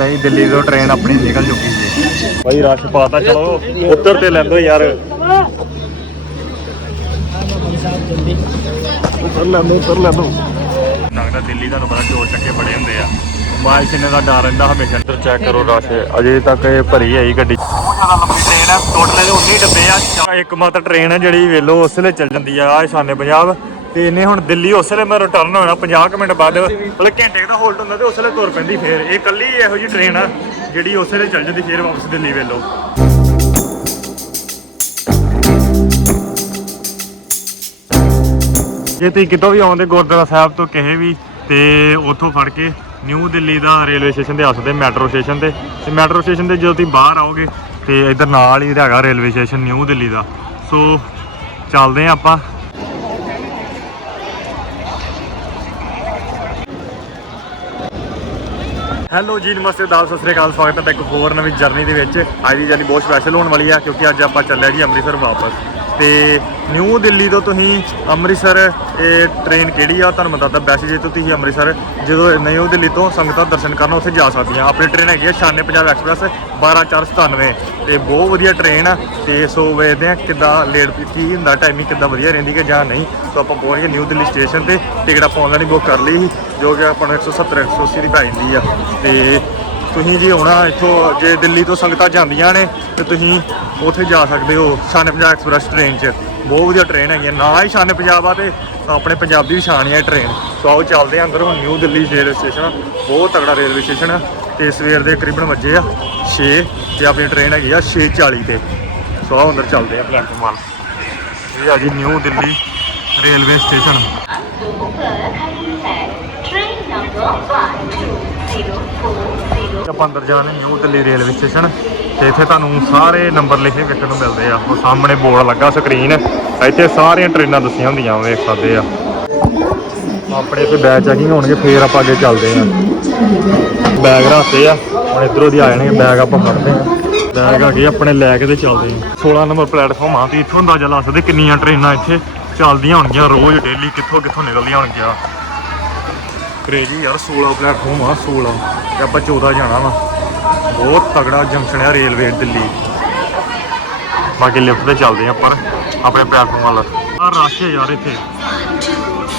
ਨਹੀਂ ਦਿੱਲੀ ਤੋਂ ਟ੍ਰੇਨ ਆਪਣੀ ਨਿਕਲ ਚੁੱਕੀ ਜੀ ਭਾਈ ਰਸ਼ ਪਾਤਾ ਚਲੋ ਉੱਤਰ ਤੇ ਲੈਂਦੋ ਯਾਰ। ਉੱਤਰ ਲੈਂਦੋ ਉੱਤਰ ਲੈਂਦੋ। ਲੱਗਦਾ ਦਿੱਲੀ ਤੁਹਾਨੂੰ ਪਤਾ ਚੋਰ ਚੱਕੇ ਬੜੇ ਹੁੰਦੇ ਆ। ਮਾਲ ਕਿੰਨੇ ਦਾ ਡਰ ਰਹਿੰਦਾ ਹਮੇਸ਼ਾ? ਤੇ ਚੈੱਕ ਕਰੋ ਰਸ਼ ਅਜੇ ਤੱਕ ਇਹ ਭਰੀ ਆਈ ਗੱਡੀ। ਬਹੁਤ ਜ਼ਿਆਦਾ ਲੰਬੀ ਟ੍ਰੇਨ ਹੈ ਟੋਟਲ ਇਹਦੇ 19 ਡੱਬੇ ਆ। ਇੱਕ ਮਾਤਰ ਟ੍ਰੇਨ ਹੈ ਜਿਹੜੀ ਵੇਲੋ ਉਸ ਵੇਲੇ ਚੱਲ ਜਾਂਦੀ ਆ ਆ ਸ਼ਾਨੇ ਪੰਜਾਬ। ਤੇ ਇਹਨੇ ਹੁਣ ਦਿੱਲੀ ਉਸ ਵੇਲੇ ਮੈਂ ਰਿਟਰਨ ਹੋਣਾ 50 ਕੁ ਮਿੰਟ ਬਾਅਦ। ਮਤਲਬ ਘੰਟੇ ਦਾ ਹੋਲਡ ਹੁੰਦਾ ਤੇ ਉਸ ਵੇਲੇ ਤੁਰ ਪੈਂਦੀ ਫੇਰ। ਇਹ ਕੱਲੀ ਇਹੋ ਜਿਹੀ ਟ੍ਰੇਨ ਆ ਜਿਹੜੀ ਉਸ ਵੇਲੇ ਚੱਲ ਜਾਂਦੀ ਫੇਰ ਵਾਪਸ ਦਿੱਲੀ ਵੇਲੋ। ਜੇ ਤੁਸੀਂ ਕਿਤੋਂ ਵੀ ਆਉਂਦੇ ਗੁਰਦੁਆਰਾ ਸਾਹਿਬ ਤੋਂ ਕਿਸੇ ਵੀ ਤੇ ਉੱਥੋਂ ਫੜ ਕੇ ਨਿਊ ਦਿੱਲੀ ਦਾ ਰੇਲਵੇ ਸਟੇਸ਼ਨ ਤੇ ਆ ਸਕਦੇ ਮੈਟਰੋ ਸਟੇਸ਼ਨ ਤੇ। ਤੇ ਮੈਟਰੋ ਸਟੇਸ਼ਨ ਤੇ ਜਦੋਂ ਤੁਸੀਂ ਬਾਹਰ ਆਓਗੇ ਤੇ ਇਧਰ ਨਾਲ ਹੀ ਹੈਗਾ ਰੇਲਵੇ ਸਟੇਸ਼ਨ ਨਿਊ ਦਿੱਲੀ ਦਾ। ਸੋ ਚੱਲਦੇ ਆ ਆਪਾਂ। ਹੈਲੋ ਜੀ, ਨਮਸਤੇ ਦਾਲ ਸਤਿ ਸ੍ਰੀ ਅਕਾਲ, ਸਵਾਗਤ ਹੈ ਇੱਕ ਹੋਰ ਨਵੀਂ ਜਰਨੀ ਦੇ ਵਿੱਚ। ਅੱਜ ਦੀ ਜਰਨੀ ਬਹੁਤ ਸਪੈਸ਼ਲ ਹੋਣ ਵਾਲੀ ਆ ਕਿਉਂਕਿ ਅੱਜ ਆਪਾਂ ਚੱਲਿਆ ਜੀ ਅੰਮ੍ਰਿਤਸਰ ਵਾਪਸ। ਤੇ ਨਿਊ ਦਿੱਲੀ ਤੋਂ ਤੁਸੀਂ ਅੰਮ੍ਰਿਤਸਰ, ਇਹ ਟ੍ਰੇਨ ਕਿਹੜੀ ਆ? ਤੁਹਾਨੂੰ ਮੈਂ ਦੱਸਦਾ ਵੈਸੇ ਜੇ ਤੋਂ ਤੁਸੀਂ ਅੰਮ੍ਰਿਤਸਰ, ਜਦੋਂ ਨਿਊ ਦਿੱਲੀ ਤੋਂ ਸੰਗਤਾਂ ਦਰਸ਼ਨ ਕਰਨ ਉੱਥੇ ਜਾ ਸਕਦੀਆਂ। ਆਪਣੀ ਟ੍ਰੇਨ ਹੈਗੀ ਆ ਸ਼ਾਨੇ ਪੰਜਾਬ ਐਕਸਪ੍ਰੈਸ 12497 ਤੇ ਬਹੁਤ ਵਧੀਆ ਟ੍ਰੇਨ ਆ। ਤੇ ਸੋ ਵੇਖਦੇ ਆ ਕਿੱਦਾਂ ਲੇਟ ਕੀ ਹੁੰਦਾ ਟਾਈਮਿੰਗ ਕਿੱਦਾਂ ਵਧੀਆ ਰਹਿੰਦੀ ਕਿ ਜਾਂ ਨਹੀਂ। ਸੋ ਆਪਾਂ ਪਹੁੰਚ ਗਏ ਨਿਊ ਦਿੱਲੀ ਸਟੇਸ਼ਨ ਤੇ। ਟਿਕਟ ਆਪਾਂ ਆਨਲਾਈਨ ਬੁੱਕ ਕਰ ਲਈ ਸੀ, ਜੋ ਕਿ ਆਪਾਂ ਨੂੰ 170 180 ਦੀ ਪੈ ਜਾਂਦੀ ਆ। ਤੇ ਤੁਸੀਂ ਜੀ ਹੋਣਾ ਇੱਥੋਂ ਜੇ ਦਿੱਲੀ ਤੋਂ ਸੰਗਤਾਂ ਜਾਂਦੀਆਂ ਨੇ, ਤੇ ਤੁਸੀਂ ਉੱਥੇ ਜਾ ਸਕਦੇ ਹੋ, ਸ਼ਾਨੇ ਪੰਜਾਬ ਐਕਸਪ੍ਰੈਸ ਟ੍ਰੇਨ 'ਚ। ਬਹੁਤ ਵਧੀਆ ਟ੍ਰੇਨ ਹੈਗੀ ਆ। ਨਾ ਹੀ ਸਾਨ ਪੰਜਾਬ ਆ ਤੇ ਆਪਣੇ ਪੰਜਾਬੀ ਵੀ ਸ਼ਾਨ ਹੀ ਹੈ ਟ੍ਰੇਨ। ਸੋ ਆਓ ਚੱਲਦੇ ਆ ਅੰਦਰ ਹੁਣ ਨਿਊ ਦਿੱਲੀ ਰੇਲਵੇ ਸਟੇਸ਼ਨ। ਬਹੁਤ ਤਗੜਾ ਰੇਲਵੇ ਸਟੇਸ਼ਨ ਆ। ਤੇ ਸਵੇਰ ਦੇ ਤਕਰੀਬਨ ਵੱਜੇ ਆ 6 ਤੇ ਆਪਣੀ ਟ੍ਰੇਨ ਹੈਗੀ ਆ 6:40 ਤੇ। ਸੋ ਆਓ ਅੰਦਰ ਚੱਲਦੇ ਆ ਪਲੇਟਫਾਰਮ ਵੱਲ ਇਹ ਆ ਜੀ ਨਿਊ ਦਿੱਲੀ ਰੇਲਵੇ ਸਟੇਸ਼ਨ। ਆਪਾਂ ਅੰਦਰ ਜਾਣੇ ਨਿਊ ਦਿੱਲੀ ਰੇਲਵੇ ਸਟੇਸ਼ਨ। ਤੇ ਇੱਥੇ ਤੁਹਾਨੂੰ ਸਾਰੇ ਨੰਬਰ ਲਿਖੇ ਵੇਖਣ ਨੂੰ ਮਿਲਦੇ ਆ। ਉਹ ਸਾਹਮਣੇ ਬੋਰਡ ਲੱਗਾ ਸਕਰੀਨ। ਇੱਥੇ ਸਾਰੀਆਂ ਟ੍ਰੇਨਾਂ ਦੱਸੀਆਂ ਹੁੰਦੀਆਂ ਵੇਖ ਸਕਦੇ ਆ। ਆਪਣੇ ਇੱਥੇ ਬੈਗ ਚੈਕਿੰਗ ਹੋਣਗੇ, ਫੇਰ ਆਪਾਂ ਅੱਗੇ ਚੱਲਦੇ ਆ। ਬੈਗ ਰੱਖਦੇ ਆ। ਹੁਣ ਇਧਰੋਂ ਦੀ ਆ ਜਾਣਗੇ, ਬੈਗ ਆਪਾਂ ਫੜਦੇ ਆ। ਬੈਗ ਆ ਗਏ, ਆਪਣੇ ਲੈ ਕੇ ਤੇ ਚੱਲਦੇ ਆ। 16 ਨੰਬਰ ਪਲੇਟਫਾਰਮ ਆ, ਤੇ ਇੱਥੋਂ ਅੰਦਾਜ਼ਾ ਲਾ ਸਕਦੇ ਕਿੰਨੀਆਂ ਟ੍ਰੇਨਾਂ ਇੱਥੇ ਚੱਲਦੀਆਂ ਹੋਣਗੀਆਂ। ਰੋਜ਼ ਡੇਲੀ ਕਿੱਥੋਂ ਕਿੱਥੋਂ ਨਿਕਲਦੀਆਂ ਹੋਣਗੀਆਂ। ਕ੍ਰੇਜੀ ਯਾਰ 16 ਪਲੇਟਫਾਰਮ ਆ 16 ਤੇ ਆਪਾਂ 14 ਜਾਣਾ ਵਾ। ਬਹੁਤ ਤਗੜਾ ਜੰਕਸ਼ਨ ਆ ਰੇਲਵੇ ਦਿੱਲੀ। ਬਾਕੀ ਲਿਫਟ ਤੇ ਚੱਲਦੇ ਆ ਪਰ ਆਪਣੇ ਪਲੇਟਫਾਰਮ ਵੱਲ। ਆ ਰਸ਼ ਹੈ ਯਾਰ ਇੱਥੇ।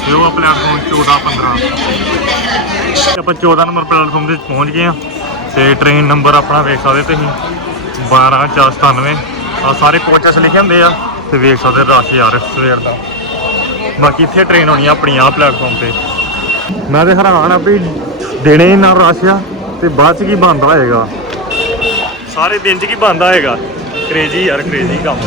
ਤੇ ਉਹ ਪਲੇਟਫਾਰਮ 14 15 ਆਪਾਂ 14 ਨੰਬਰ ਪਲੇਟਫਾਰਮ ਤੇ ਪਹੁੰਚ ਗਏ ਆ। ਤੇ ਟ੍ਰੇਨ ਨੰਬਰ ਆਪਣਾ ਵੇਖ ਸਕਦੇ ਤੁਸੀਂ। 12497 ਆ ਸਾਰੇ ਕੋਚਸ ਲਿਖੇ ਹੁੰਦੇ ਆ। ਤੇ ਵੇਖ ਸਕਦੇ ਰਸ਼ ਯਾਰ ਸਵੇਰ ਦਾ। ਬਾਕੀ ਇੱਥੇ ਟ੍ਰੇਨ ਹੋਣੀ ਆ ਆਪਣੀ ਆ ਪਲੇਟਫਾਰਮ ਤੇ। ਮੈਂ ਤੇ ਹੈਰਾਨ ਆ ਵੀ ਹੀ ਨਾ ਰਸ਼ ਆ ਤੇ ਬਾਅਦ ਚ ਕੀ ਬੰਦ ਹੋਏਗਾ ਸਾਰੇ ਦਿਨ ਚ ਕੀ ਬੰਦ ਹੋਏਗਾ ਕ੍ਰੇਜੀ ਯਾਰ ਕ੍ਰੇਜੀ ਕੰਮ।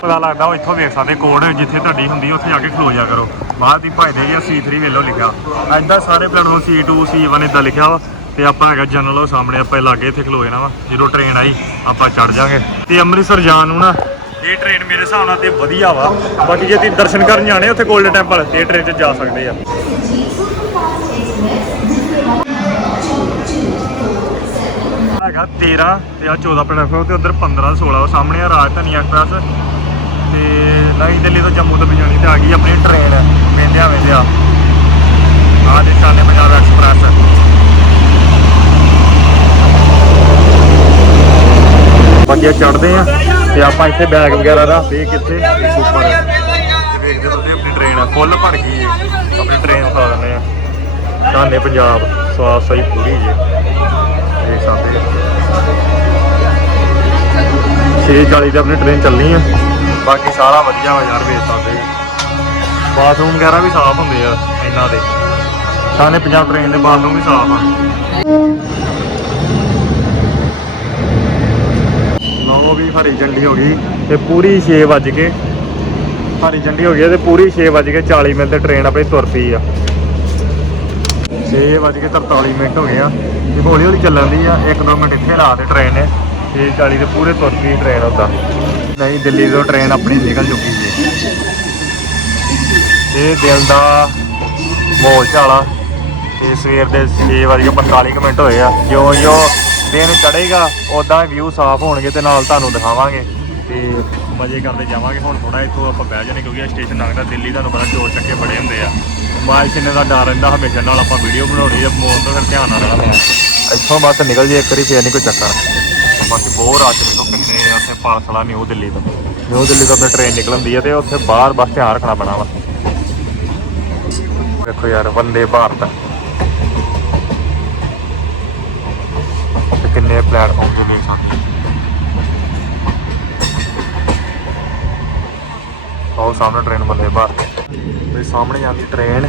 ਪਤਾ ਲੱਗਦਾ ਉਹ ਇੱਥੋਂ ਵੇਖ ਸਕਦੇ ਕੋਡ ਜਿੱਥੇ ਤੁਹਾਡੀ ਹੁੰਦੀ ਉੱਥੇ ਆ ਕੇ ਖਲੋ ਜਾ ਕਰੋ। ਬਾਅਦ ਦੀ ਭਾਈ ਦੇ C3 ਵੇਲੋ ਲਿਖਿਆ। ਐਦਾਂ ਸਾਰੇ ਪਲੇਟਫਾਰਮ C2 C1 ਇਦਾਂ ਲਿਖਿਆ ਵਾ। ਤੇ ਆਪਾਂ ਹੈਗਾ ਜਨਰਲ ਉਹ ਸਾਹਮਣੇ ਆਪਾਂ ਲਾਗੇ ਇੱਥੇ ਖਲੋ ਜਾਣਾ ਵਾ। ਜਦੋਂ ਟ੍ਰੇਨ ਆਈ ਆਪਾਂ ਚੜ ਜਾਾਂਗੇ। ਤੇ ਅੰਮ੍ਰਿਤਸਰ ਜਾਣ ਨੂੰ ਨਾ ਇਹ ਟ੍ਰੇਨ ਮੇਰੇ ਹਿਸਾਬ ਨਾਲ ਤੇ ਵਧੀਆ ਵਾ। ਬਾਕੀ ਜੇ ਤੁਸੀਂ ਦਰਸ਼ਨ ਕਰਨ ਜਾਣੇ ਉੱਥੇ 골ਡਨ ਟੈਂਪਲ ਤੇ ਟ੍ਰੇਨ 'ਚ ਜਾ ਸਕਦੇ ਆ। 13 ਤੇ ਆ 14 ਪਲੇਟਫਾਰਮ ਤੇ ਉਧਰ 15 16 ਉਹ ਸਾਹਮਣੇ ਆ ਰਾਜਧਾਨੀ ਐਕਸਪ੍ਰੈਸ। ਤੇ ਨਵੀਂ ਦਿੱਲੀ ਤੋਂ ਜੰਮੂ ਤੋਂ ਜਾਣੀ ਤੇ ਆ ਗਈ ਆਪਣੀ ਟ੍ਰੇਨ ਵੇਂਦਿਆ ਵੇਂਦਿਆ। ਆ ਦੇ ਸ਼ਾਨੇ ਪੰਜਾਬ ਐਕਸਪ੍ਰੈਸ। ਬਾਕੀ ਚੜਦੇ ਆ ਤੇ ਆਪਾਂ ਇੱਥੇ ਬੈਗ ਵਗੈਰਾ ਰੱਖਦੇ ਕਿੱਥੇ ਇਸ ਉੱਪਰ। ਵੇਖਦੇ ਤੁਸੀਂ ਆਪਣੀ ਟ੍ਰੇਨ ਫੁੱਲ ਭਰ ਗਈ ਹੈ ਆਪਣੀ ਟ੍ਰੇਨ ਖਾ ਦਿੰਦੇ ਆ। ਧਾਨੇ ਪੰਜਾਬ, ਸਵਾਦ ਸਹੀ ਪੂਰੀ ਜੇ 6:40 ਤੇ ਆਪਣੀ ਟ੍ਰੇਨ ਚੱਲਣੀ ਆ। ਬਾਕੀ ਸਾਰਾ ਵਧੀਆ ਵਾ ਯਾਰ ਵੇਖ ਸਕਦੇ। ਬਾਥਰੂਮ ਵਗੈਰਾ ਵੀ ਸਾਫ਼ ਹੁੰਦੇ ਆ ਇਹਨਾਂ ਦੇ। ਸ਼ਾਨੇ ਪੰਜਾਬ ਟ੍ਰੇਨ ਦੇ ਬਾਥਰੂਮ ਵੀ ਸਾਫ਼ ਆ। ਲਓ ਵੀ ਹਰੀ ਝੰਡੀ ਹੋ ਗਈ ਤੇ ਪੂਰੀ 6 ਵੱਜ ਕੇ। ਹਰੀ ਝੰਡੀ ਹੋ ਗਈ ਤੇ ਪੂਰੀ 6 ਵੱਜ ਕੇ 40 ਮਿੰਟ ਤੇ ਟ੍ਰੇਨ ਆਪਣੀ ਤੁਰ ਪਈ ਆ। 6 ਵੱਜ ਕੇ 43 ਮਿੰਟ ਹੋ ਗਏ ਆ। ਤੇ ਹੌਲੀ ਹੌਲੀ ਚੱਲਣ ਦੀ ਆ। 1-2 ਮਿੰਟ ਇੱਥੇ ਲਾ ਦੇ ਟ੍ਰੇਨ ਨੇ। 6:40 ਦੇ ਪੂਰੇ ਤੁਰ ਪਈ ਟ੍ਰੇਨ ਉਹਦਾ ਨਹੀਂ, ਦਿੱਲੀ ਤੋਂ ਟ੍ਰੇਨ ਆਪਣੀ ਨਿਕਲ ਚੁੱਕੀ ਸੀ। ਇਹ ਦਿਲ ਦਾ ਮੋਲ ਝਾਲਾ। ਤੇ ਸਵੇਰ ਦੇ 6:45 ਕੁ ਮਿੰਟ ਹੋਏ ਆ। ਜੋ ਜਿਉਂ ਦਿਨ ਚੜੇਗਾ ਉਦਾਂ ਵਿਊ ਸਾਫ਼ ਹੋਣਗੇ ਤੇ ਨਾਲ ਤੁਹਾਨੂੰ ਦਿਖਾਵਾਂਗੇ। ਤੇ ਮਜ਼ੇ ਕਰਦੇ ਜਾਵਾਂਗੇ। ਹੁਣ ਥੋੜਾ ਇੱਥੋਂ ਆਪਾਂ ਬਹਿ ਜਾਣੇ ਕਿਉਂਕਿ ਇਹ ਸਟੇਸ਼ਨ ਲੱਗਦਾ ਦਿੱਲੀ, ਤੁਹਾਨੂੰ ਪਤਾ ਚੋਰ ਚੱਕੇ ਬੜੇ ਹੁੰਦੇ ਆ। ਮੋਬਾਈਲ ਕਿੰਨੇ ਦਾ ਡਰ ਰਹਿੰਦਾ ਹਮੇਸ਼ਾ ਨਾਲ ਆਪਾਂ ਵੀਡੀਓ ਬਣਾਉਣੀ ਆ ਫੋਨ ਤੋਂ ਫਿਰ ਧਿਆਨ ਨਾਲ। ਰਹਿਣਾ ਇੱਥੋਂ ਬਸ ਨਿਕਲ ਜੇ ਇੱਕ ਵਾਰੀ ਫੇਰ ਨਹੀਂ ਕੋਈ ਚੱਕਰ। ਬਾਕੀ ਬਹੁਤ ਰਸ਼ ਦੇਖੋ ਕਿੰਨੇ ਉੱਥੇ ਪਾਲਸਲਾ ਨਿਊ ਦਿੱਲੀ ਤੋਂ। ਨਿਊ ਦਿੱਲੀ ਤੋਂ ਤੇ ਟ੍ਰੇਨ ਨਿਕਲਦੀ ਹੈ ਤੇ ਉੱਥੇ ਬਾਹਰ ਬਸ ਧਿਆਨ ਰੱਖਣਾ ਪੈਣਾ ਵਾ। ਦੇਖੋ ਯਾਰ, ਵੰਦੇ ਭਾਰਤ। ਤੇ ਕਿੰਨੇ ਪਲੇਟਫਾਰਮ ਤੇ ਦੇਖ ਸਕਦੇ ਉਹ ਸਾਹਮਣੇ ਟ੍ਰੇਨ ਵੰਦੇ ਭਾਰਤ। ਤੇ ਸਾਹਮਣੇ ਜਾਂਦੀ ਟ੍ਰੇਨ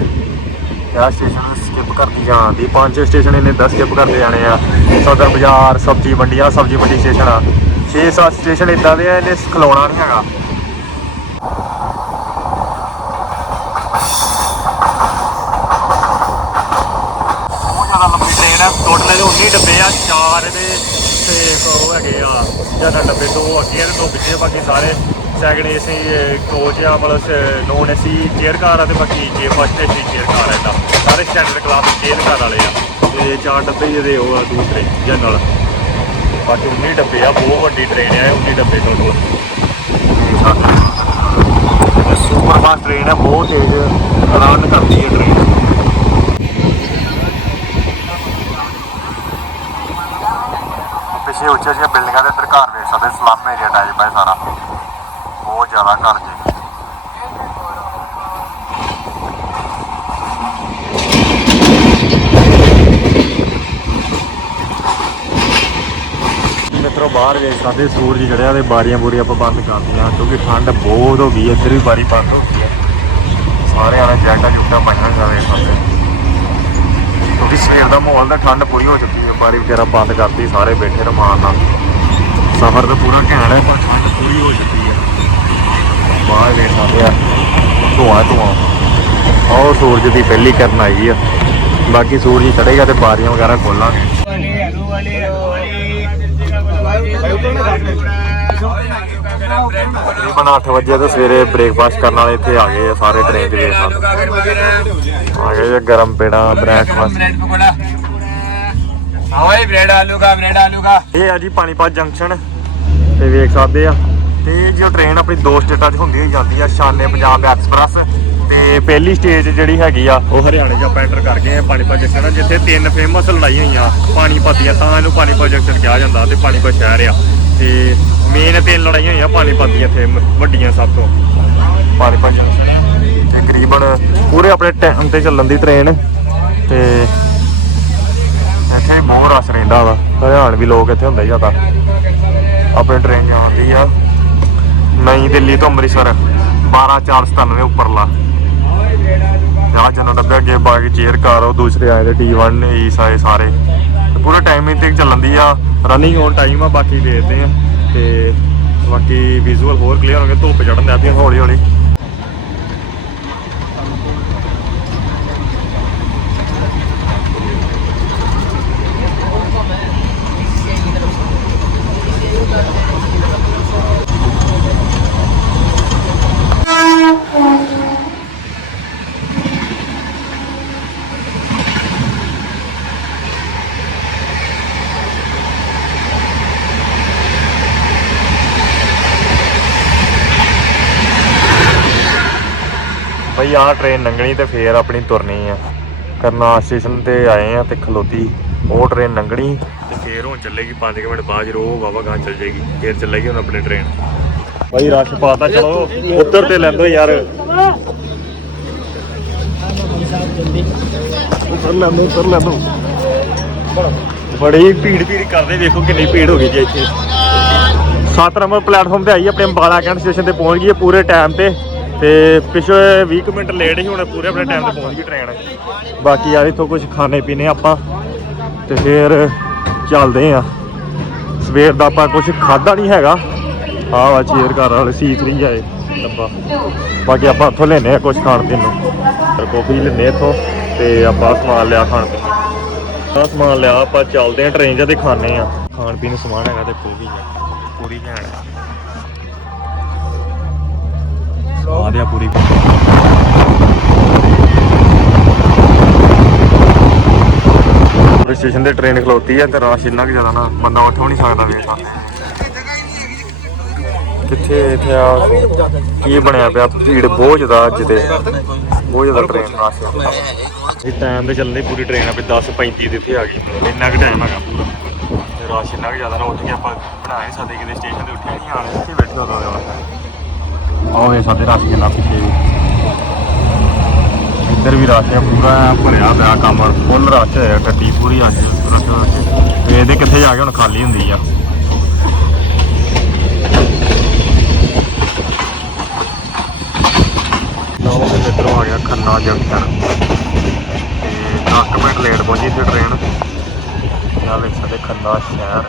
ਆ ਸਟੇਸ਼ਨ ਸਕਿਪ ਕਰਦੀ ਜਾਂਦੀ ਪੰਜ ਸਟੇਸ਼ਨ ਇਹਨੇ 10 ਸਕਿਪ ਕਰਦੇ ਜਾਣੇ ਆ। ਸਦਰ ਬਾਜ਼ਾਰ, ਸਬਜ਼ੀ ਮੰਡੀਆਂ ਸਬਜ਼ੀ ਮੰਡੀ ਸਟੇਸ਼ਨ ਆ। 6-7 ਸਟੇਸ਼ਨ ਇਦਾਂ ਦੇ ਆ, ਇਹਨੇ ਖਲੋਣਾ ਨਹੀਂ ਹੈਗਾ। ਬਹੁਤ ਜ਼ਿਆਦਾ ਲੰਬੀ ਟ੍ਰੇਨ ਆ। ਟੋਟਲ ਇਹਦੇ 19 ਡੱਬੇ ਆ, ਚਾਰ ਇਹਦੇ ਤੇ ਉਹ ਹੈਗੇ ਆ ਜ਼ਿਆਦਾ ਡੱਬੇ ਦੋ ਅੱਗੇ ਤੇ ਦੋ ਪਿੱਛੇ ਬਾਕੀ ਸਾਰੇ ਸੈਕਿੰਡ ਏਸੀ ਕੋਚ ਆ, ਮਤਲਬ ਨੋਨ ਏਸੀ ਚੇਅਰ ਕਾਰ ਆ ਤੇ ਬਾਕੀ ਜੇ ਫਸਟ ਏਸੀ ਚੇਅਰ ਕਾਰ ਆ ਇਹਦਾ। ਸਾਰੇ ਸਟੈਂਡਰਡ ਕਲਾਸ ਦੇ ਕਾਰ ਵਾਲੇ ਆ। ਤੇ ਚਾਰ ਡੱਬੇ ਜਿਹਦੇ ਉਹ ਆ ਦੂਸਰੇ ਜਨਰਲ। ਬਾਕੀ 19 ਡੱਬੇ ਆ ਬਹੁਤ ਵੱਡੀ ਟ੍ਰੇਨ ਆ 19 ਡੱਬੇ ਟੋਟਲ ਸੁਪਰ ਫਾਸਟ ਟ੍ਰੇਨ ਹੈ ਬਹੁਤ ਤੇਜ਼ ਰਨ ਕਰਦੀ ਹੈ ਟ੍ਰੇਨ ਪਿੱਛੇ ਉੱਚੇ ਉੱਚੀਆਂ ਬਿਲਡਿੰਗਾਂ ਦੇ ਅੰਦਰ ਘਰ ਵੇਖ ਸਕਦੇ ਸਲਮ ਏਰੀਆ ਟਾਈਪ ਹੈ ਸਾਰਾ। ਬਹੁਤ ਜ਼ਿਆਦਾ ਘਰ ਜੇ ਮਿੱਤਰੋ ਬਾਹਰ ਵੇਖ ਸਕਦੇ ਸੂਰਜ ਚੜਿਆ ਤੇ ਬਾਰੀਆਂ ਬੂਰੀਆਂ ਆਪਾਂ ਬੰਦ ਕਰਦੀਆਂ ਕਿਉਂਕਿ ਠੰਡ ਬਹੁਤ ਹੋ ਗਈ ਹੈ ਇੱਧਰ ਵੀ ਬਾਰੀ ਬੰਦ ਹੋ ਗਈ ਹੈ। ਸਾਰੇ ਆਣੇ ਜੈਕਟਾਂ ਜੁਕਟਾਂ ਪਾਈਆਂ ਜਾਵੇ ਸਕਦੇ। ਕਿਉਂਕਿ ਸਵੇਰ ਦਾ ਮਾਹੌਲ ਤਾਂ ਠੰਡ ਪੂਰੀ ਹੋ ਚੁੱਕੀ ਹੈ, ਬਾਰੀ ਵਗੈਰਾ ਬੰਦ ਕਰਤੀ ਸਾਰੇ ਬੈਠੇ ਰਮਾਨ ਨਾਲ। ਸਫ਼ਰ ਤਾਂ ਪੂਰਾ ਘੈਂਟ ਹੈ, ਪਰ ਠੰਡ ਪੂਰੀ ਹੋ ਚੁੱਕੀ ਹੈ। ਬਾਹਰ ਵੇਖ ਸਕਦੇ ਆ, ਧੂਆਂ ਧੂਆਂ। ਉਹ ਸੂਰਜ ਦੀ ਪਹਿਲੀ ਕਰਨ ਆਈ ਆ ਬਾਕੀ ਸੂਰਜ ਚੜੇਗਾ ਤੇ ਬਾਰੀਆਂ ਵਗੈਰਾ ਖੋਲਾਂਗੇ। ਤਕਰੀਬਨ 8 ਵਜੇ ਤੋਂ ਸਵੇਰੇ ਬ੍ਰੇਕਫਾਸਟ ਕਰਨ ਵਾਲੇ ਇੱਥੇ ਆ ਗਏ ਸਾਰੇ ਟ੍ਰੇਨ ਦੇ ਵਿੱਚ ਆ ਗਏ ਜੀ ਗਰਮ ਪੇੜਾ ਬ੍ਰੇਕਫਾਸਟ ਆਵੇ ਬ੍ਰੈਡ ਆਲੂ ਦਾ ਬ੍ਰੈਡ ਆਲੂ ਦਾ ਇਹ ਆ ਜੀ ਪਾਣੀਪਤ ਜੰਕਸ਼ਨ। ਤੇ ਵੇਖ ਸਕਦੇ ਆ। ਤੇ ਜੋ ਟ੍ਰੇਨ ਆਪਣੀ ਦੋ ਸਟੇਟਾਂ 'ਚ ਹੁੰਦੀ ਹੋਈ ਜਾਂਦੀ ਆ ਸ਼ਾਨੇ ਪੰਜਾਬ ਐਕਸਪ੍ਰੈਸ ਤੇ ਪਹਿਲੀ ਸਟੇਜ ਜਿਹੜੀ ਹੈਗੀ ਆ ਉਹ ਹਰਿਆਣੇ ਜਾਂ ਪੈਂਟਰ ਕਰ ਗਏ ਆ ਪਾਣੀਪਤ ਜੰਕਸ਼ਨ ਜਿੱਥੇ ਤਿੰਨ ਫੇਮਸ ਲੜਾਈਆਂ ਹੋਈਆਂ। ਪਾਣੀਪਤ ਦੀਆਂ ਤਾਂ ਇਹਨੂੰ ਪਾਣੀਪਤ ਜੰਕਸ਼ਨ ਕਿਹਾ ਜਾਂਦਾ ਤੇ ਪਾਣੀਪਤ ਸ਼ਹਿਰ ਆ। ਤੇ ਮੇਨ ਤਿੰਨ ਲੜਾਈਆਂ ਹੋਈਆਂ ਪਾਣੀਪਤ ਦੀਆਂ ਇੱਥੇ ਮ- ਵੱਡੀਆਂ ਸਭ ਤੋਂ। ਪਾਣੀਪਤ ਜੰਕਸ਼ਨ ਤਕਰੀਬਨ ਪੂਰੇ ਆਪਣੇ ਟਾਈਮ ਤੇ ਚੱਲਣ ਦੀ ਟ੍ਰੇਨ ਤੇ ਇੱਥੇ ਬਹੁਤ ਰਸ਼ ਰਹਿੰਦਾ ਵਾ। ਹਰਿਆਣ ਵੀ ਲੋਕ ਇੱਥੇ ਹੁੰਦੇ ਜ਼ਿਆਦਾ। ਆਪਣੀ ਟ੍ਰੇਨ ਜਾਂਦੀ ਆ। ਨਈ ਦਿੱਲੀ ਤੋਂ ਅੰਮ੍ਰਿਤਸਰ 12497 ਉੱਪਰਲਾ। ਆ ਜਨਾ ਡੱਬੇ ਅੱਗੇ ਬਾਕੀ ਚੇਅਰ ਕਾਰ ਉਹ ਦੂਸਰੇ ਆਏ ਦੇ T1 ਈਸ ਆਏ ਸਾਰੇ। ਤੇ ਪੂਰਾ ਟਾਈਮਿੰਗ ਤੇ ਚੱਲਣ ਦੀ ਆ। ਰਨਿੰਗ ਔਨ ਟਾਈਮ ਆ, ਬਾਕੀ ਦੇਖਦੇ ਆ ਤੇ ਬਾਕੀ ਵਿਜ਼ੂਅਲ ਹੋਰ ਕਲੀਅਰ ਹੋਣਗੇ, ਧੁੱਪ ਚੜਨ ਲੱਗ ਪਈ ਹੌਲੀ ਹੌਲੀ ਬਈ ਆਹ ਟ੍ਰੇਨ ਲੰਘਣੀ ਤੇ ਫੇਰ ਆਪਣੀ ਤੁਰਨੀ ਆ। ਕਰਨਾਲ ਸਟੇਸ਼ਨ ਤੇ ਆਏ ਆ ਤੇ ਖਲੋਤੀ, ਉਹ ਟ੍ਰੇਨ ਲੰਘਣੀ ਤੇ ਫੇਰ ਹੁਣ ਚੱਲੇਗੀ 5 ਮਿੰਟ ਬਾਅਦ, ਜਦੋਂ ਉਹ ਬਾਬਾ ਗਾਂ ਚੱਲ ਜਾਏਗੀ, ਫੇਰ ਚੱਲੇਗੀ ਹੁਣ ਆਪਣੀ ਟ੍ਰੇਨ ਬਈ, ਰਸ਼ ਪਾਤਾ ਚਲੋ ਉੱਤਰ ਤੇ ਲੈਂਦੋ ਯਾਰ। ਉੱਤਰ ਲੈਂਦੋ ਉੱਤਰ ਲੈਂਦੋ। ਬੜੀ ਭੀੜ ਭੀੜ ਕਰਦੇ, ਵੇਖੋ ਕਿੰਨੀ ਭੀੜ ਹੋ ਗਈ ਜੀ ਇੱਥੇ। ਸੱਤ ਨੰਬਰ ਪਲੇਟਫਾਰਮ ਤੇ ਆਈ, ਆਪਣੇ ਅੰਬਾਲਾ ਕੈਂਟ ਸਟੇਸ਼ਨ ਤੇ ਪਹੁੰਚ ਗਈ ਪੂਰੇ ਟਾਈਮ ਤੇ। ਤੇ ਪਿਛੇ 20 ਕੁ ਮਿੰਟ ਲੇਟ ਹੀ ਹੁਣ ਪੂਰੇ ਆਪਣੇ ਟਾਈਮ ਤੇ ਪਹੁੰਚ ਗਈ ਟ੍ਰੇਨ ਬਾਕੀ ਯਾਰ ਇੱਥੋਂ ਕੁਝ ਖਾਣੇ ਪੀਣੇ ਆਪਾਂ, ਤੇ ਫਿਰ ਚੱਲਦੇ ਆ। ਸਵੇਰ ਦਾ ਆਪਾਂ ਕੁਝ ਖਾਦਾ ਨਹੀਂ ਹੈਗਾ। ਆਹ ਵਾ ਚੇਅਰ ਕਰ ਵਾਲੇ C3 ਆਏ ਡੱਬਾ। ਬਾਕੀ ਆਪਾਂ ਉੱਥੋਂ ਲੈਨੇ ਆ ਕੁਝ ਖਾਣ ਪੀਣ ਨੂੰ। ਫਿਰ ਕਾਫੀ ਲੈਨੇ ਇੱਥੋਂ, ਤੇ ਆਪਾਂ ਸਮਾਨ ਲਿਆ ਖਾਣ ਪੀਣ। ਦਾ ਸਮਾਨ ਲਿਆ, ਆਪਾਂ ਚੱਲਦੇ ਆ ਟ੍ਰੇਨ 'ਚ ਤੇ ਖਾਣੇ ਆ। ਖਾਣ ਪੀਣ ਨੂੰ ਸਮਾਨ ਹੈਗਾ ਤੇ ਕਾਫੀ ਹੈ, ਪੂਰੀ ਘੈਂਟ ਪੂਰੀ। ਸਟੇਸ਼ਨ ਤੇ ਟ੍ਰੇਨ ਖਲੋਤੀ ਆ ਤੇ ਰਸ਼ ਇੰਨਾ ਕਿ ਜ਼ਿਆਦਾ ਨਾ ਬੰਦਾ ਉੱਠ ਵੀ ਨਹੀਂ ਸਕਦਾ ਵੇਖ ਕਿੱਥੇ ਇੱਥੇ ਆ ਕੀ ਬਣਿਆ ਪਿਆ ਭੀੜ ਬਹੁਤ ਜ਼ਿਆਦਾ ਅੱਜ ਤੇ। ਬਹੁਤ ਜ਼ਿਆਦਾ ਟ੍ਰੇਨ ਰਸ਼ ਇਹ ਟਾਈਮ ਤੇ ਚੱਲਣੀ ਪੂਰੀ ਟ੍ਰੇਨ ਆ ਵੀ 10:35 ਦੇ ਇੱਥੇ ਆ ਗਈ। ਇੰਨਾ ਕੁ ਟਾਈਮ ਹੈਗਾ। ਪੂਰਾ ਤੇ ਰਸ਼ ਇੰਨਾ ਕੁ ਜ਼ਿਆਦਾ ਨਾ ਉੱਠ ਕੇ ਆਪਾਂ ਬਣਾ ਨਹੀਂ ਸਕਦੇ ਕਿਤੇ ਸਟੇਸ਼ਨ ਤੇ ਉੱਠੇ ਨਹੀਂ ਆਣੇ ਇੱਥੇ ਬੈਠੇ ਹੋਣਾ। ਆਓ ਇਹ ਸਾਡੇ ਰਸ਼ ਕਿੰਨਾ ਪਿੱਛੇ ਵੀ। ਇੱਧਰ ਵੀ ਰਸ਼ ਪੂਰਾ ਭਰਿਆ ਪਿਆ ਕੰਮ ਫੁੱਲ ਰਸ਼ ਹੈ, ਗੱਡੀ ਪੂਰੀ ਅੱਜ, ਰਸ਼ ਕਿੱਥੇ ਜਾ ਕੇ ਹੁਣ ਖਾਲੀ ਹੁੰਦੀ ਆ? ਲਓ ਤੇ ਆ ਗਿਆ ਖੰਨਾ ਜੰਕਸ਼ਨ। ਤੇ 10 ਮਿੰਟ ਲੇਟ ਪਹੁੰਚੀ ਸੀ ਟ੍ਰੇਨ ਨਾਲ ਵੇਖ ਖੰਨਾ ਸ਼ਹਿਰ।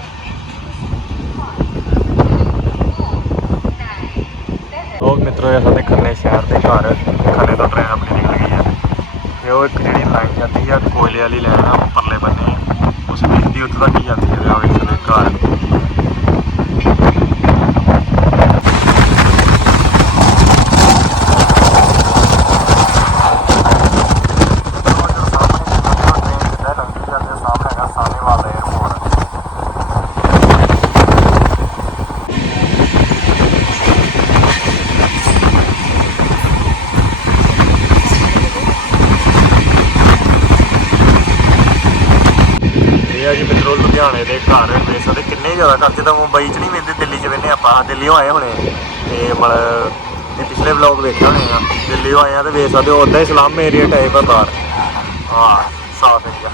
ਉਹ ਮਿੱਤਰੋ ਇਹ ਸਾਡੇ ਖੰਨੇ ਸ਼ਹਿਰ ਦੇ ਘਰ, ਖੰਨੇ ਤੋਂ ਟ੍ਰੇਨ ਆਪਣੀ ਨਿਕਲ ਗਈ ਹੈ। ਤੇ ਉਹ ਇੱਕ ਜਿਹੜੀ ਲਾਈਨ ਜਾਂਦੀ ਆ ਕੋਇਲੇ ਵਾਲੀ ਲਾਈਨ ਆ ਉਹ ਪਰਲੇ ਬੰਨੇ। ਉਸ ਵਿੱਚ ਦੀ ਉੱਥੇ ਤੱਕ ਹੀ ਜਾਂਦੀ ਹੈ ਆ ਵੇਖ ਘਰ ਸਾਹਮਣੇ ਹੈਗਾ ਸਾਹਨੇਵਾਲ 에ਅਰਪੋਰਟ ਇਹ ਆ ਜੀ ਮਿੱਤਰੋ ਲੁਧਿਆਣੇ ਦੇ ਘਰ ਵੇਖ ਸਕਦੇ ਕਿੰਨੇ ਜ਼ਿਆਦਾ ਘਰ ਜਿੱਦਾਂ ਮੁੰਬਈ 'ਚ ਨਹੀਂ ਵੇਂਦੇ ਦਿੱਲੀ 'ਚ ਵੇਂਦੇ ਆਪਾਂ ਦਿੱਲੀੋਂ ਆਏ ਹੋਣੇ ਤੇ ਮਤਲਬ ਇਹ ਪਿਛਲੇ ਵਲੌਗ ਵੇਖੇ ਹੋਣੇ ਆ। ਦਿੱਲੀੋਂ ਆਏ ਆ ਤੇ ਵੇਖ ਸਕਦੇ ਹੋ ਉਦਾਂ ਹੀ ਏਰੀਆ ਟਾਈਪ ਆ ਬਾਹਰ। ਹਾਂ, ਸਾਫ਼ ਏਰੀਆ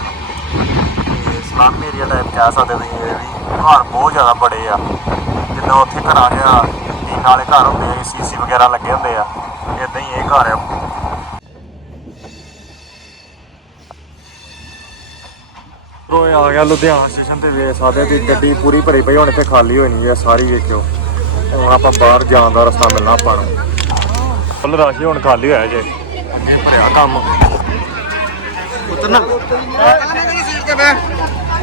ਤੇ ਏਰੀਆ ਟਾਈਪ ਕਹਿ ਸਕਦੇ ਤੁਸੀਂ, ਇਹ ਵੀ ਘਰ ਬਹੁਤ ਜ਼ਿਆਦਾ ਬੜੇ ਆ। ਜਿੱਦਾਂ ਉੱਥੇ ਘਰਾਂ 'ਚ ਟੀਨ ਵਾਲੇ ਘਰ ਹੁੰਦੇ ਆ ਸੀਸੀ ਵਗੈਰਾ ਲੱਗੇ ਹੁੰਦੇ ਆ। ਇਦਾਂ ਹੀ ਇਹ ਘਰ ਆ। ਰੋਏ ਆ ਗਿਆ ਲੁਧਿਆਣਾ ਸਟੇਸ਼ਨ ਤੇ ਵੇਖ ਸਕਦੇ ਦੀ ਗੱਡੀ ਪੂਰੀ ਭਰੀ ਪਈ ਹੁਣ ਇੱਥੇ ਖਾਲੀ ਹੋਈ ਨਹੀਂ ਹੈ ਸਾਰੀ ਵੇਖਿਓ। ਹੁਣ ਆਪਾਂ ਬਾਹਰ ਜਾਣ ਦਾ ਰਸਤਾ ਮਿਲਣਾ ਆਪਾਂ ਨੂੰ। ਫੁੱਲ ਰਾਸ਼ੀ ਹੁਣ ਖਾਲੀ ਹੋਇਆ ਜੇ। ਅੱਗੇ ਭਰਿਆ ਕੰਮ। ਉਤਰਨਾ।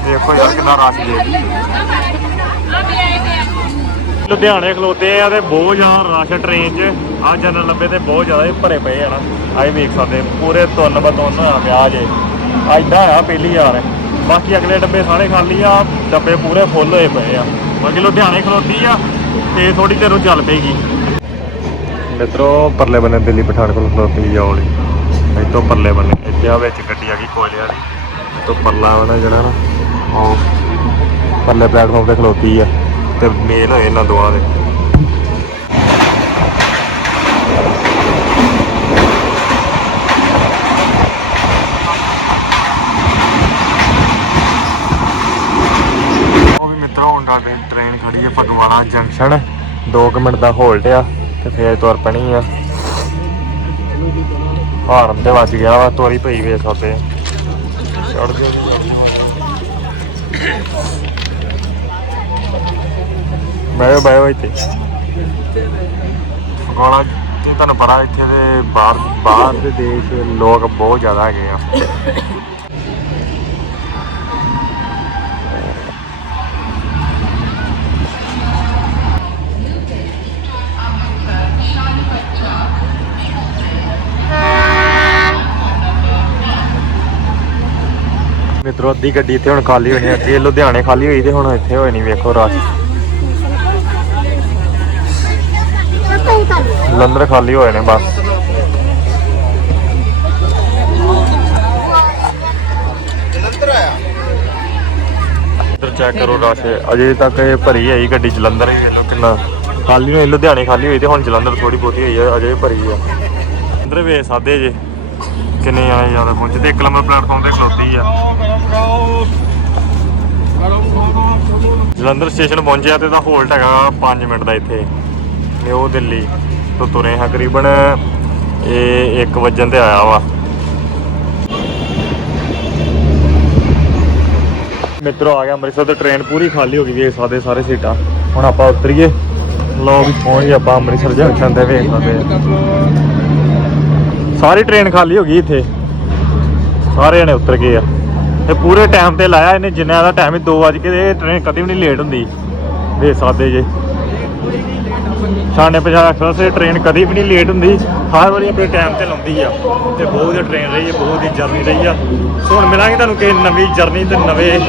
ਦੇਖੋ ਯਾਰ ਕਿੰਨਾ ਰਸ਼ ਜੇ। ਲੁਧਿਆਣੇ ਖਲੋਤੇ ਆ ਤੇ ਬਹੁਤ ਜ਼ਿਆਦਾ ਰਸ਼ ਟ੍ਰੇਨ 'ਚ। ਆ ਜਨਰਲ ਡੱਬੇ ਤੇ ਬਹੁਤ ਜ਼ਿਆਦਾ ਹੀ ਭਰੇ ਪਏ ਆ ਨਾ। ਆਏ ਵੇਖ ਸਕਦੇ ਪੂਰੇ ਤੁੰਨ ਬਤੁੰਨ ਆ ਪਿਆ ਜੇ। ਐਦਾਂ ਆ ਪਹਿਲੀ ਯਾਰ ਬਾਕੀ ਅਗਲੇ ਡੱਬੇ ਸਾਰੇ ਖਾਲੀ ਆ ਡੱਬੇ ਪੂਰੇ ਫੁੱਲ ਹੋਏ ਪਏ ਆ। ਬਾਕੀ ਲੁਧਿਆਣੇ ਖਲੋਤੀ ਆ ਤੇ ਥੋੜੀ ਦੇਰ ਨੂੰ ਚੱਲ ਪਏਗੀ। ਮਿੱਤਰੋ, ਪਰਲੇ ਬੰਨੇ ਦਿੱਲੀ ਪਠਾਨਕੋਟ ਖਲੋਤੀ ਆ ਵਾਲੀ ਇੱਥੋਂ ਪਰਲੇ ਬੰਨੇ, ਇੱਥੇ ਆ ਵਿੱਚ ਗੱਡੀ ਆ ਗਈ ਕੋਇਲੇ ਵਾਲੀ ਤੋਂ ਪਰਲਾ ਵਾਲਾ ਜਿਹੜਾ ਨਾ, ਉਹ ਪਰਲੇ ਪਲੇਟਫਾਰਮ ਤੇ ਖਲੋਤੀ ਆ ਤੇ ਮੇਲ ਹੋਏ ਇਹਨਾਂ ਦੋਵਾਂ ਦੇ ਉਹ ਵੀ ਟ੍ਰੇਨ ਖੜੀ ਹੈ ਫਗਵਾੜਾ ਜੰਕਸ਼ਨ 2 ਮਿੰਟ ਦਾ ਹੋਲਡ ਆ, ਤੇ ਫੇਰ ਤੁਰ ਪੈਣੀ ਆ। ਹਾਰਨ ਤੇ ਵੱਜ ਗਿਆ ਵਾ, ਤੋਰੀ ਪਈ ਵੇ ਸਾਤੇ ਚੜ ਜਾ। ਬਾਇਓ ਬਾਇਓ ਇੱਥੇ। ਗੋਲਾ ਤੇ ਤੁਹਾਨੂੰ ਪਤਾ, ਇੱਥੇ ਦੇ ਬਾਹਰ ਬਾਹਰ ਦੇ ਦੇਸ਼ ਲੋਕ ਬਹੁਤ ਜ਼ਿਆਦਾ ਹੈਗੇ ਆ। ਮਿੱਤਰੋ ਅੱਧੀ ਗੱਡੀ ਇੱਥੇ ਹੁਣ ਖਾਲੀ ਹੋਣੀ ਆ ਅੱਗੇ ਲੁਧਿਆਣੇ ਖਾਲੀ ਹੋਈ ਤੇ ਹੁਣ ਇੱਥੇ ਹੋਏ ਨਹੀਂ ਵੇਖੋ ਰਸ਼। ਲੰਦਰ ਖਾਲੀ ਹੋਏ ਨੇ ਬਸ। ਇੱਧਰ ਚੈੱਕ ਕਰੋ ਰਸ਼। ਅਜੇ ਤੱਕ ਇਹ ਭਰੀ ਹੈ ਗੱਡੀ ਜਲੰਧਰ ਹੀ ਵੇਖ ਕਿੰਨਾ ਖਾਲੀ ਹੋਈ ਲੁਧਿਆਣੇ ਖਾਲੀ ਹੋਈ ਤੇ ਹੁਣ ਜਲੰਧਰ ਥੋੜੀ ਬਹੁਤੀ ਹੋਈ ਹੈ ਅਜੇ ਵੀ ਭਰੀ ਆ ਅੰਦਰ ਵੇਖ ਸਕਦੇ ਜੇ। ਕਿੰਨੇ ਆਏ ਜ਼ਿਆਦਾ ਪਹੁੰਚੇ ਤੇ ਇੱਕ ਨੰਬਰ ਪਲੇਟਫਾਰਮ ਤੇ ਖਲੋਤੀ ਆ। ਜਲੰਧਰ ਸਟੇਸ਼ਨ ਪਹੁੰਚਿਆ ਤੇ ਦਾ ਹੋਲਟ ਹੈਗਾ 5 ਮਿੰਟ ਦਾ ਇੱਥੇ। ਨਿਊ ਦਿੱਲੀ ਤੋਂ ਤੁਰੇ ਹਾਂ ਤਕਰੀਬਨ, ਇਹ 1 ਵਜਣ ਤੇ ਆਇਆ ਵਾ। ਮਿੱਤਰੋ ਆ ਗਿਆ ਅੰਮ੍ਰਿਤਸਰ, ਤੇ ਟ੍ਰੇਨ ਪੂਰੀ ਖਾਲੀ ਹੋ ਗਈ ਵੇਖ ਸਕਦੇ ਸਾਰੇ ਸੀਟਾਂ। ਹੁਣ ਆਪਾਂ ਉਤਰੀਏ। ਲੋ ਵੀ ਪਹੁੰਚ ਗਏ ਆਪਾਂ ਅੰਮ੍ਰਿਤਸਰ ਜੰਕਸ਼ਨ ਤੇ ਵੇਖ ਸਕਦੇ ਸਾਰੀ ਟ੍ਰੇਨ ਖਾਲੀ ਹੋ ਗਈ ਇੱਥੇ। ਸਾਰੇ ਜਣੇ ਉਤਰ ਗਏ ਆ। ਤੇ ਪੂਰੇ ਟਾਈਮ ਤੇ ਲਾਇਆ ਇਹਨੇ ਜਿੰਨਾ ਦਾ ਟਾਈਮ ਹੀ 2 ਵਜੇ ਕੇ ਇਹ ਟ੍ਰੇਨ ਕਦੀ ਵੀ ਨਹੀਂ ਲੇਟ ਹੁੰਦੀ। ਦੇ ਸਕਦੇ ਜੇ। ਛਾਣੇ ਪੰਜਾਬ ਐਕਸਪ੍ਰੈਸ ਇਹ ਟ੍ਰੇਨ ਕਦੀ ਵੀ ਨਹੀਂ ਲੇਟ ਹੁੰਦੀ। ਹਰ ਵਾਰੀ ਆਪਣੇ ਟਾਈਮ ਤੇ ਲਾਉਂਦੀ ਆ। ਤੇ ਬਹੁਤ ਹੀ ਟ੍ਰੇਨ ਰਹੀ ਹੈ ਬਹੁਤ ਹੀ ਜਰਨੀ ਰਹੀ ਆ। ਹੁਣ ਮਿਲਾਂਗੇ ਤੁਹਾਨੂੰ ਕਿ ਨਵੀਂ ਜਰਨੀ ਤੇ ਨਵੇਂ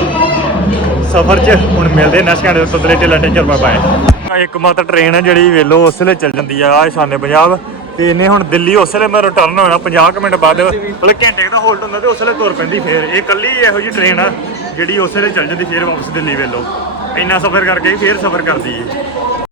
ਸਫ਼ਰ 'ਚ ਹੁਣ ਮਿਲਦੇ ਨੈਕਸਟ ਘੰਟੇ ਸਦਰੇ ਤੇ ਚਰਮਾ ਪਾਏ। ਇੱਕ ਮਾਤਰ ਟ੍ਰੇਨ ਹੈ ਜਿਹੜੀ ਵੇਲੋ ਉਸ ਵੇਲੇ ਚੱਲ ਜਾਂਦੀ ਆ ਸ਼ਾਨੇ ਪੰਜਾਬ। ਤੇ ਇਹਨੇ ਹੁਣ ਦਿੱਲੀ ਉਸਲੇ ਮੈਂ ਰਿਟਰਨ ਹੋਣਾ 50 ਕੁ ਮਿੰਟ ਬਾਅਦ। ਮਤਲਬ ਘੰਟੇ ਦਾ ਹੋਲਡ ਹੁੰਦਾ ਤੇ ਉਸਲੇ ਤੁਰ ਪੈਂਦੀ ਫੇਰ। ਇਹ ਕੱਲੀ ਇਹੋ ਜਿਹੀ ਟ੍ਰੇਨ ਆ ਜਿਹੜੀ ਉਸਲੇ ਚੱਲ ਜਾਂਦੀ ਫੇਰ ਵਾਪਸ ਦਿੱਲੀ ਵੇਲੋ। ਇੰਨਾ ਸਫ਼ਰ ਕਰਕੇ ਫੇਰ ਸਫ਼ਰ ਕਰਦੀ ਏ।